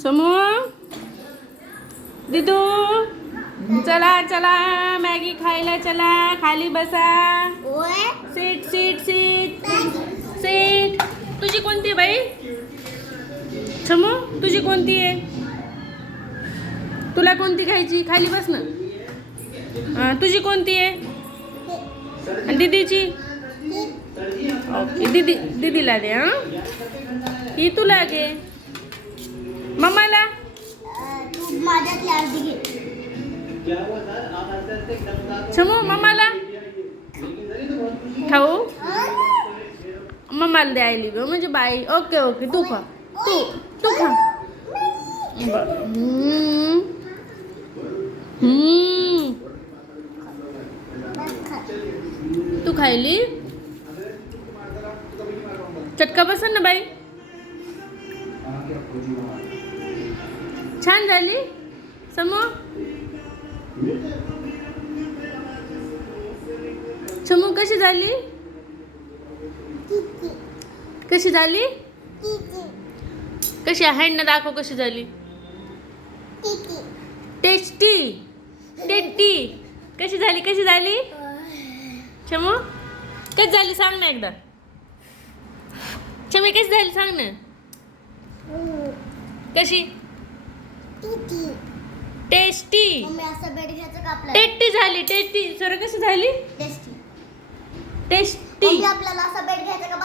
समू दिदू चला चला मॅगी खायला चला खाली बसा. Seat seat seat seat. तुझी कोणती आहे बाई? समू तुझी कोणती आहे? तुला कोणती खायची? खाली बस ना. तुझी कोणती आहे? आणि दीदीची? ओके दीदी दीदीला दे. ही तुला घे. मम्माला समू मम्माला खाऊ मम्माला द्यायली ग म्हणजे बाई. ओके ओके तू खा तू खा. तू खायली चटका बसन ना बाई. छान झाली समू. समू कशी झाली? कशी झाली? कशी हँड न दाखव कशी झाली. Tasty tasty. कशी झाली कशी झाली? समू कशी झाली सांग ना एकदा. शमी कशी झाली सांग ना. कशी? टेस्टी. टेस्टी झाली टेस्टी. सर कशी झाली? टेस्टी. आपल्याला असा बेड घ्यायचा का?